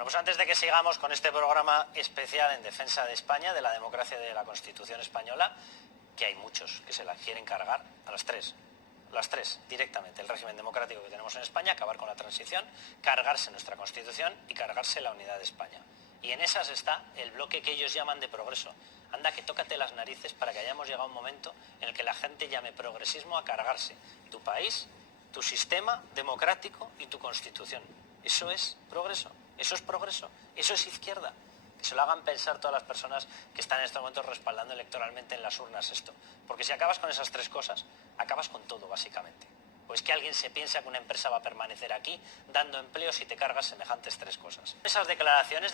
Bueno, pues antes de que sigamos con este programa especial en defensa de España, de la democracia y de la Constitución española, que hay muchos que se la quieren cargar a las tres directamente, el régimen democrático que tenemos en España, acabar con la transición, cargarse nuestra Constitución y cargarse la unidad de España. Y en esas está el bloque que ellos llaman de progreso. Anda, que tócate las narices para que hayamos llegado a un momento en el que la gente llame progresismo a cargarse tu país, tu sistema democrático y tu Constitución. Eso es progreso, eso es progreso, eso es izquierda. Que se lo hagan pensar todas las personas que están en estos momentos respaldando electoralmente en las urnas esto. Porque si acabas con esas tres cosas, acabas con todo, básicamente. Pues que alguien se piensa que una empresa va a permanecer aquí dando empleo si te cargas semejantes tres cosas. Esas declaraciones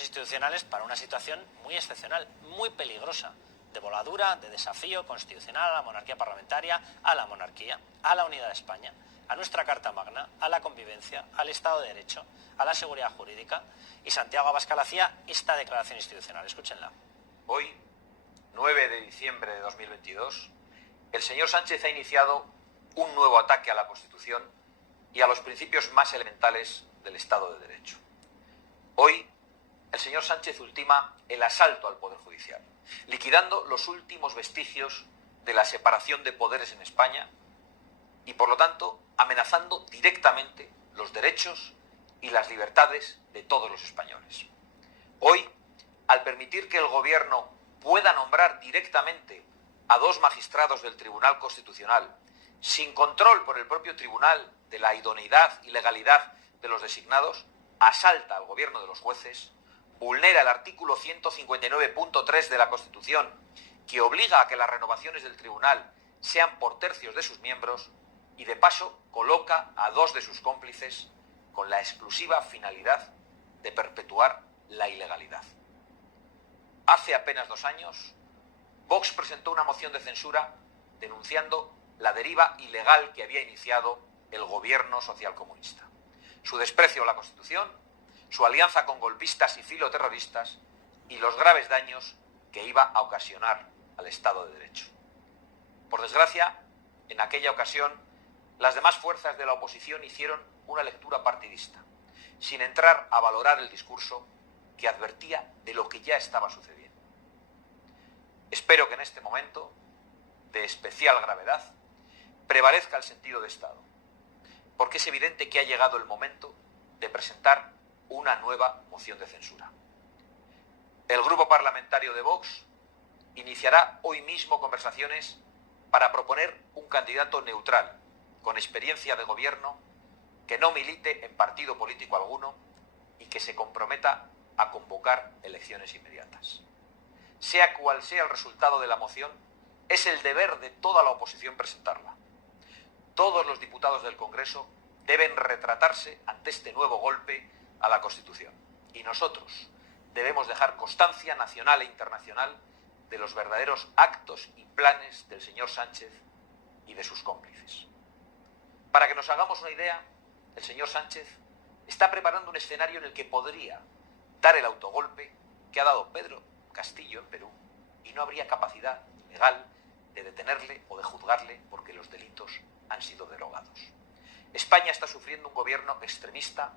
institucionales para una situación muy excepcional, muy peligrosa, de voladura, de desafío constitucional a la monarquía parlamentaria, a la monarquía, a la unidad de España, a nuestra Carta Magna, a la convivencia, al Estado de Derecho, a la seguridad jurídica. Y Santiago Abascal hacía esta declaración institucional. Escúchenla. Hoy, 9 de diciembre de 2022, el señor Sánchez ha iniciado un nuevo ataque a la Constitución y a los principios más elementales del Estado de Derecho. Hoy, el señor Sánchez ultima el asalto al Poder Judicial, liquidando los últimos vestigios de la separación de poderes en España y, por lo tanto, amenazando directamente los derechos y las libertades de todos los españoles. Hoy, al permitir que el Gobierno pueda nombrar directamente a dos magistrados del Tribunal Constitucional, sin control por el propio tribunal de la idoneidad y legalidad de los designados, asalta al Gobierno de los jueces, vulnera el artículo 159.3 de la Constitución, que obliga a que las renovaciones del tribunal sean por tercios de sus miembros, y de paso coloca a dos de sus cómplices con la exclusiva finalidad de perpetuar la ilegalidad. Hace apenas 2 años, Vox presentó una moción de censura denunciando la deriva ilegal que había iniciado el gobierno socialcomunista, su desprecio a la Constitución, su alianza con golpistas y filoterroristas y los graves daños que iba a ocasionar al Estado de Derecho. Por desgracia, en aquella ocasión, las demás fuerzas de la oposición hicieron una lectura partidista, sin entrar a valorar el discurso que advertía de lo que ya estaba sucediendo. Espero que en este momento, de especial gravedad, prevalezca el sentido de Estado, porque es evidente que ha llegado el momento de presentar una nueva moción de censura. El grupo parlamentario de Vox iniciará hoy mismo conversaciones para proponer un candidato neutral, con experiencia de gobierno, que no milite en partido político alguno y que se comprometa a convocar elecciones inmediatas. Sea cual sea el resultado de la moción, es el deber de toda la oposición presentarla. Todos los diputados del Congreso deben retratarse ante este nuevo golpe a la Constitución. Y nosotros debemos dejar constancia nacional e internacional de los verdaderos actos y planes del señor Sánchez y de sus cómplices. Para que nos hagamos una idea, el señor Sánchez está preparando un escenario en el que podría dar el autogolpe que ha dado Pedro Castillo en Perú y no habría capacidad legal de detenerle o de juzgarle porque los delitos han sido derogados. España está sufriendo un gobierno extremista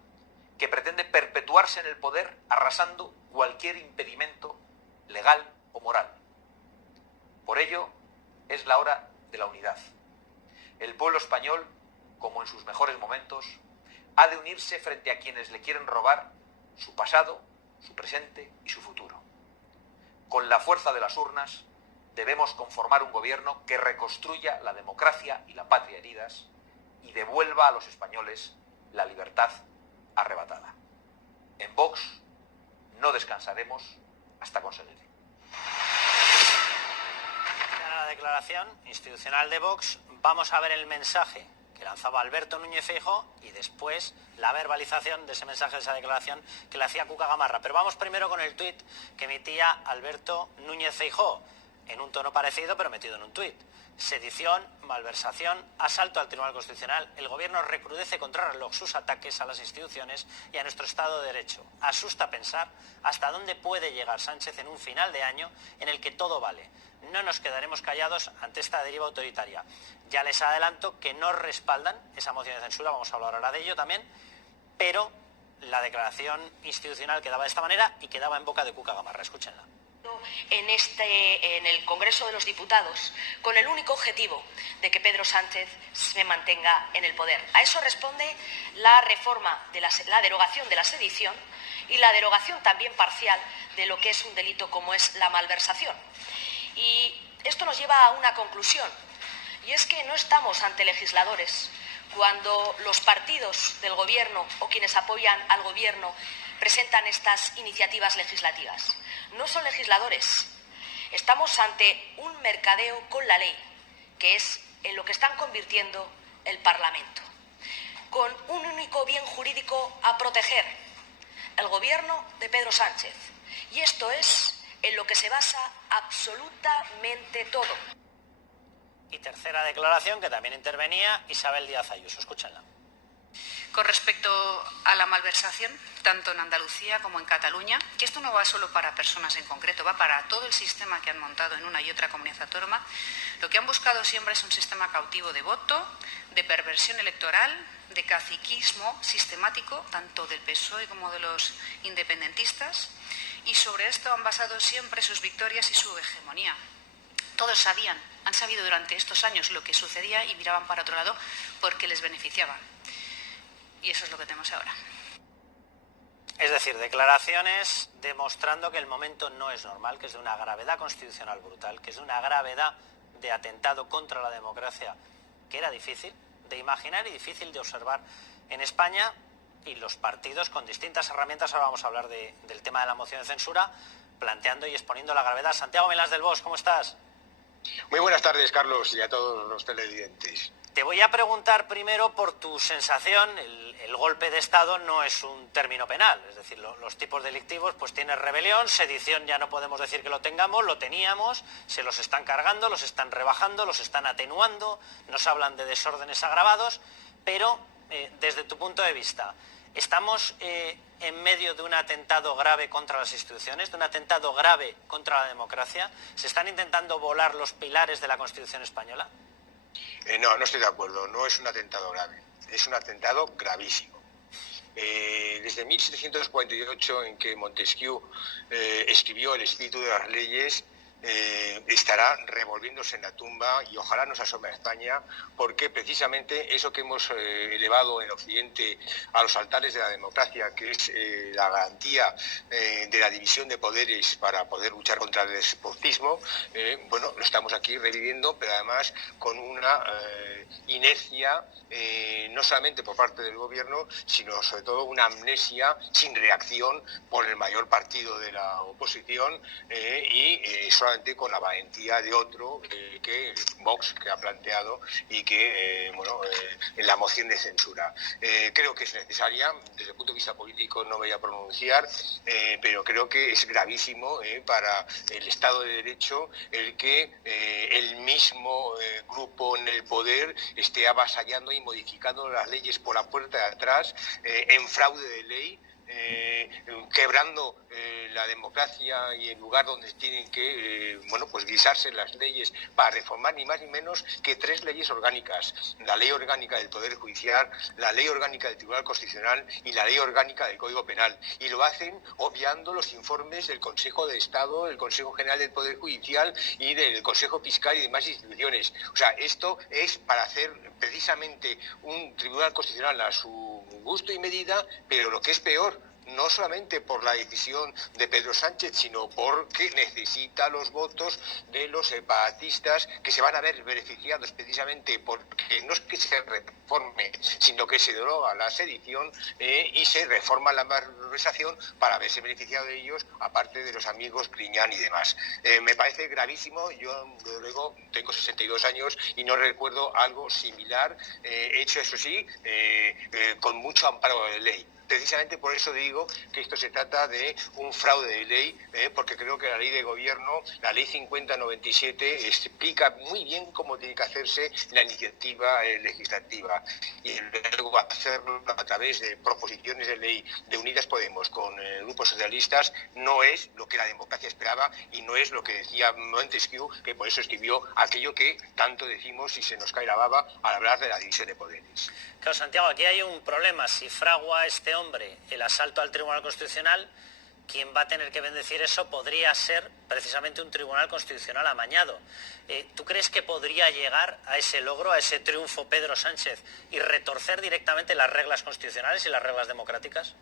que pretende perpetuarse en el poder arrasando cualquier impedimento legal o moral. Por ello, es la hora de la unidad. El pueblo español, como en sus mejores momentos, ha de unirse frente a quienes le quieren robar su pasado, su presente y su futuro. Con la fuerza de las urnas, debemos conformar un gobierno que reconstruya la democracia y la patria heridas y devuelva a los españoles la libertad arrebatada. En Vox no descansaremos hasta conseguirlo. La declaración institucional de Vox, vamos a ver el mensaje que lanzaba Alberto Núñez Feijóo y después la verbalización de ese mensaje, de esa declaración que le hacía Cuca Gamarra. Pero vamos primero con el tuit que emitía Alberto Núñez Feijóo, en un tono parecido pero metido en un tuit. Sedición, malversación, asalto al Tribunal Constitucional. El gobierno recrudece contrarreloj sus ataques a las instituciones y a nuestro Estado de Derecho. Asusta pensar hasta dónde puede llegar Sánchez en un final de año en el que todo vale. No nos quedaremos callados ante esta deriva autoritaria. Ya les adelanto que no respaldan esa moción de censura, vamos a hablar ahora de ello también, pero la declaración institucional quedaba de esta manera y quedaba en boca de Cuca Gamarra. Escúchenla. En el Congreso de los Diputados, con el único objetivo de que Pedro Sánchez se mantenga en el poder. A eso responde la reforma, la derogación de la sedición y la derogación también parcial de lo que es un delito como es la malversación. Y esto nos lleva a una conclusión, y es que no estamos ante legisladores cuando los partidos del Gobierno o quienes apoyan al Gobierno presentan estas iniciativas legislativas. No son legisladores. Estamos ante un mercadeo con la ley, que es en lo que están convirtiendo el Parlamento, con un único bien jurídico a proteger: el Gobierno de Pedro Sánchez. Y esto es en lo que se basa absolutamente todo. Y tercera declaración, que también intervenía Isabel Díaz Ayuso. Escúchenla. Con respecto a la malversación, tanto en Andalucía como en Cataluña, que esto no va solo para personas en concreto, va para todo el sistema que han montado en una y otra comunidad autónoma, lo que han buscado siempre es un sistema cautivo de voto, de perversión electoral, de caciquismo sistemático, tanto del PSOE como de los independentistas, y sobre esto han basado siempre sus victorias y su hegemonía. Todos han sabido durante estos años lo que sucedía y miraban para otro lado porque les beneficiaba. Y eso es lo que tenemos ahora. Es decir, declaraciones demostrando que el momento no es normal, que es de una gravedad constitucional brutal, que es de una gravedad de atentado contra la democracia que era difícil de imaginar y difícil de observar en España, y los partidos con distintas herramientas, ahora vamos a hablar del tema de la moción de censura, planteando y exponiendo la gravedad. Santiago Melas del Bosch, ¿cómo estás? Muy buenas tardes, Carlos, y a todos los televidentes. Te voy a preguntar primero por tu sensación. El golpe de Estado no es un término penal, es decir, los tipos delictivos pues tienen rebelión, sedición ya no podemos decir que lo tengamos, lo teníamos, se los están cargando, los están rebajando, los están atenuando, nos hablan de desórdenes agravados, pero desde tu punto de vista, ¿estamos en medio de un atentado grave contra las instituciones, de un atentado grave contra la democracia? ¿Se están intentando volar los pilares de la Constitución española? No estoy de acuerdo, no es un atentado grave, es un atentado gravísimo. Desde 1748, en que Montesquieu escribió el espíritu de las leyes, estará revolviéndose en la tumba, y ojalá nos asome a España, porque precisamente eso que hemos elevado en Occidente a los altares de la democracia, que es la garantía de la división de poderes para poder luchar contra el despotismo, bueno, lo estamos aquí reviviendo, pero además con una inercia, no solamente por parte del gobierno, sino sobre todo una amnesia sin reacción por el mayor partido de la oposición, y solamente con la valentía de otro, que Vox, que ha planteado, y que en la moción de censura. Creo que es necesaria, desde el punto de vista político no me voy a pronunciar, pero creo que es gravísimo para el Estado de Derecho el que el mismo grupo en el poder esté avasallando y modificando las leyes por la puerta de atrás, en fraude de ley, quebrando la democracia y el lugar donde tienen que guisarse las leyes para reformar ni más ni menos que 3 leyes orgánicas: la ley orgánica del Poder Judicial, la ley orgánica del Tribunal Constitucional y la ley orgánica del Código Penal, y lo hacen obviando los informes del Consejo de Estado, del Consejo General del Poder Judicial y del Consejo Fiscal y demás instituciones. O sea, esto es para hacer precisamente un Tribunal Constitucional a su gusto y medida, pero lo que es peor, no solamente por la decisión de Pedro Sánchez, sino porque necesita los votos de los separatistas, que se van a ver beneficiados precisamente porque no es que se reforme, sino que se deroga la sedición, y se reforma la malversación para verse beneficiado de ellos, aparte de los amigos Griñán y demás. Me parece gravísimo. Yo, desde luego, tengo 62 años y no recuerdo algo similar, hecho, eso sí, con mucho amparo de ley. Precisamente por eso digo que esto se trata de un fraude de ley, porque creo que la ley de gobierno, la ley 5097, explica muy bien cómo tiene que hacerse la iniciativa legislativa, y luego hacerlo a través de proposiciones de ley de Unidas Podemos con grupos socialistas no es lo que la democracia esperaba, y no es lo que decía Montesquieu, que por eso escribió aquello que tanto decimos y se nos cae la baba al hablar de la división de poderes. Claro, Santiago, aquí hay un problema. Si fragua este hombre el asalto al Tribunal Constitucional, quien va a tener que bendecir eso podría ser precisamente un Tribunal Constitucional amañado. ¿Tú crees que podría llegar a ese logro, a ese triunfo Pedro Sánchez y retorcer directamente las reglas constitucionales y las reglas democráticas?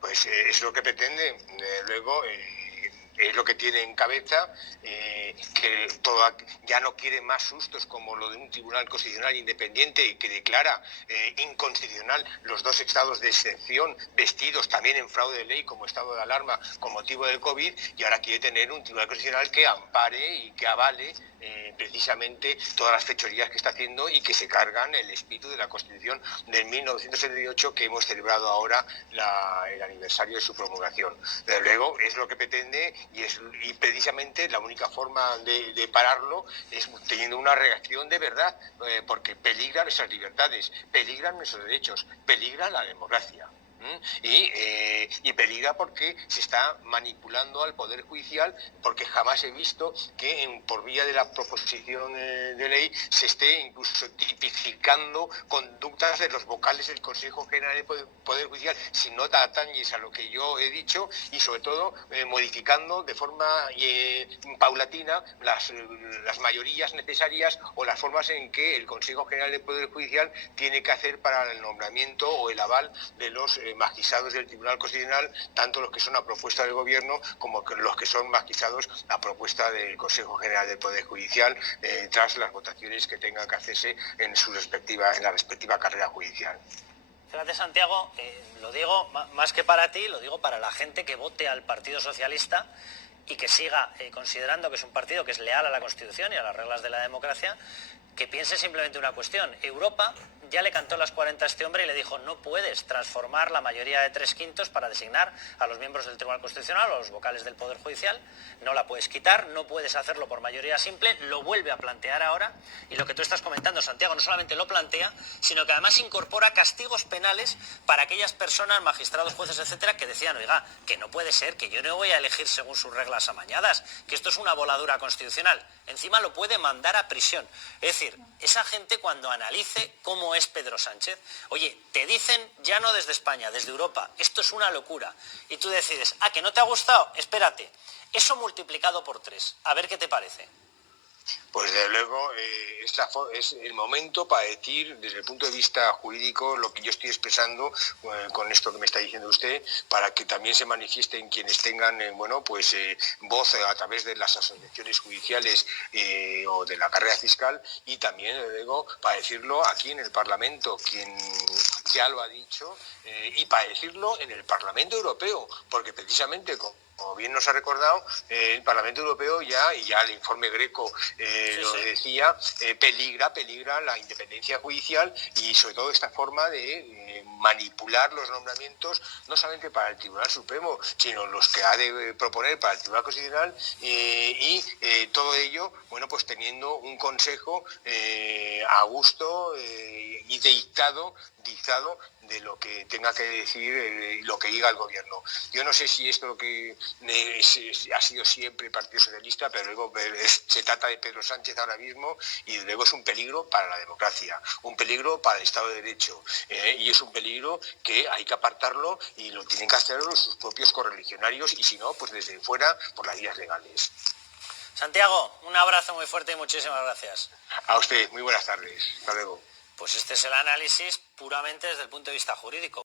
Pues es lo que pretende. Luego es lo que tiene en cabeza, que ya no quiere más sustos como lo de un Tribunal Constitucional independiente que declara inconstitucional los 2 estados de excepción vestidos también en fraude de ley como estado de alarma con motivo del COVID, y ahora quiere tener un Tribunal Constitucional que ampare y que avale precisamente todas las fechorías que está haciendo y que se cargan el espíritu de la Constitución del 1978 que hemos celebrado ahora el aniversario de su promulgación. Desde luego es lo que pretende y precisamente la única forma de pararlo es teniendo una reacción de verdad, porque peligran nuestras libertades, peligran nuestros derechos, peligra la democracia. Y peligra porque se está manipulando al Poder Judicial, porque jamás he visto que por vía de la proposición de ley se esté incluso tipificando conductas de los vocales del Consejo General del Poder Judicial, si no atañes a lo que yo he dicho, y sobre todo modificando de forma paulatina las mayorías necesarias o las formas en que el Consejo General del Poder Judicial tiene que hacer para el nombramiento o el aval de los magistrados del Tribunal Constitucional, tanto los que son a propuesta del Gobierno como los que son magistrados a propuesta del Consejo General del Poder Judicial, tras las votaciones que tengan que hacerse en la respectiva carrera judicial. Fíjate, Santiago, lo digo más que para ti, lo digo para la gente que vote al Partido Socialista y que siga considerando que es un partido que es leal a la Constitución y a las reglas de la democracia, que piense simplemente una cuestión. Europa ya le cantó las 40 a este hombre y le dijo: no puedes transformar la mayoría de 3/5 para designar a los miembros del Tribunal Constitucional o a los vocales del Poder Judicial, no la puedes quitar, no puedes hacerlo por mayoría simple. Lo vuelve a plantear ahora, y lo que tú estás comentando, Santiago, no solamente lo plantea, sino que además incorpora castigos penales para aquellas personas, magistrados, jueces, etcétera, que decían: oiga, que no puede ser, que yo no voy a elegir según sus reglas amañadas, que esto es una voladura constitucional. Encima lo puede mandar a prisión. Es decir, esa gente, cuando analice cómo es Pedro Sánchez, oye, te dicen ya no desde España, desde Europa, esto es una locura, y tú decides: ¿que no te ha gustado? Espérate, eso multiplicado por 3, a ver qué te parece. Pues desde luego es el momento para decir desde el punto de vista jurídico lo que yo estoy expresando con esto que me está diciendo usted, para que también se manifiesten quienes tengan voz a través de las asociaciones judiciales o de la carrera fiscal, y también luego para decirlo aquí en el Parlamento, quien ya lo ha dicho, y para decirlo en el Parlamento Europeo, porque precisamente como bien nos ha recordado, el Parlamento Europeo y ya el informe Greco lo decía, peligra la independencia judicial y sobre todo esta forma de manipular los nombramientos, no solamente para el Tribunal Supremo, sino los que ha de proponer para el Tribunal Constitucional, y todo ello, pues teniendo un consejo a gusto y dictado de lo que tenga que decir, lo que diga el Gobierno. Yo no sé si esto lo que ha sido siempre el Partido Socialista, pero luego se trata de Pedro Sánchez ahora mismo, y luego es un peligro para la democracia, un peligro para el Estado de Derecho, y es un peligro que hay que apartarlo, y lo tienen que hacer sus propios correligionarios, y si no, pues desde fuera, por las vías legales. Santiago, un abrazo muy fuerte y muchísimas gracias. A usted, muy buenas tardes. Hasta luego. Pues este es el análisis puramente desde el punto de vista jurídico.